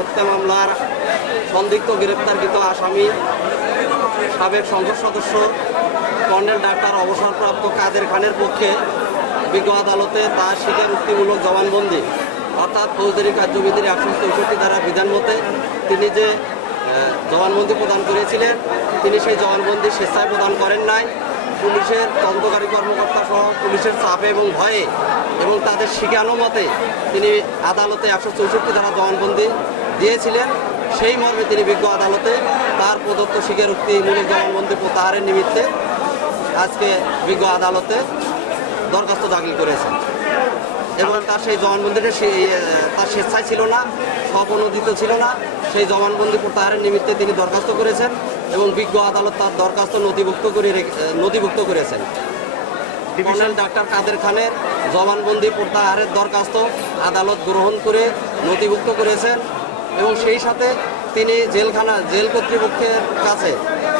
হত্যা মামলার সন্দিগ্ধ গ্রেপ্তারকৃত আসামি সাবেক সংসদ সদস্য কর্নেল ডাক্তার অবসরপ্রাপ্ত কাদের খানের পক্ষে বিজ্ঞ আদালতে তার স্বীকারোক্তিমূলক জবানবন্দি অর্থাৎ ফৌজদারি কার্যবিধির 164 ধারা বিধান মতে তিনি যে জবানবন্দি প্রদান করেছিলেন তিনি সেই জবানবন্দি স্বেচ্ছায় প্রদান করেন নাই। পুলিশের তদন্তকারী কর্মকর্তা সহ পুলিশের চাপে এবং ভয়ে এবং তাদের শিখানো মতে তিনি আদালতে 164 ধারা জবানবন্দি দিয়েছিলেন। সেই মর্মে তিনি বিজ্ঞ আদালতে তার প্রদত্ত স্বীকারোক্তিমূলক জবানবন্দি প্রত্যাহারের নিমিত্তে আজকে বিজ্ঞ আদালতে দরখাস্ত দাখিল করেছেন এবং তার সেই জবানবন্দিটা তার স্বেচ্ছায় ছিল না, স্বপ্রণোদিত ছিল না। সেই জবানবন্দি প্রত্যাহারের নিমিত্তে তিনি দরখাস্ত করেছেন এবং বিজ্ঞ আদালত তার দরখাস্ত নথিভুক্ত করেছেন। কর্নেল ডাক্তার কাদের খানের জবানবন্দি প্রত্যাহারের দরখাস্ত আদালত গ্রহণ করে নথিভুক্ত করেছেন এবং সেই সাথে তিনি জেল কর্তৃপক্ষের কাছে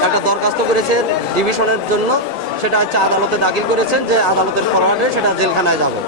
একটা দরখাস্ত করেছেন ডিভিশনের জন্য। সেটা হচ্ছে আদালতে দাখিল করেছেন যে আদালতের ফরওয়ার্ডে সেটা জেলখানায় যাবে।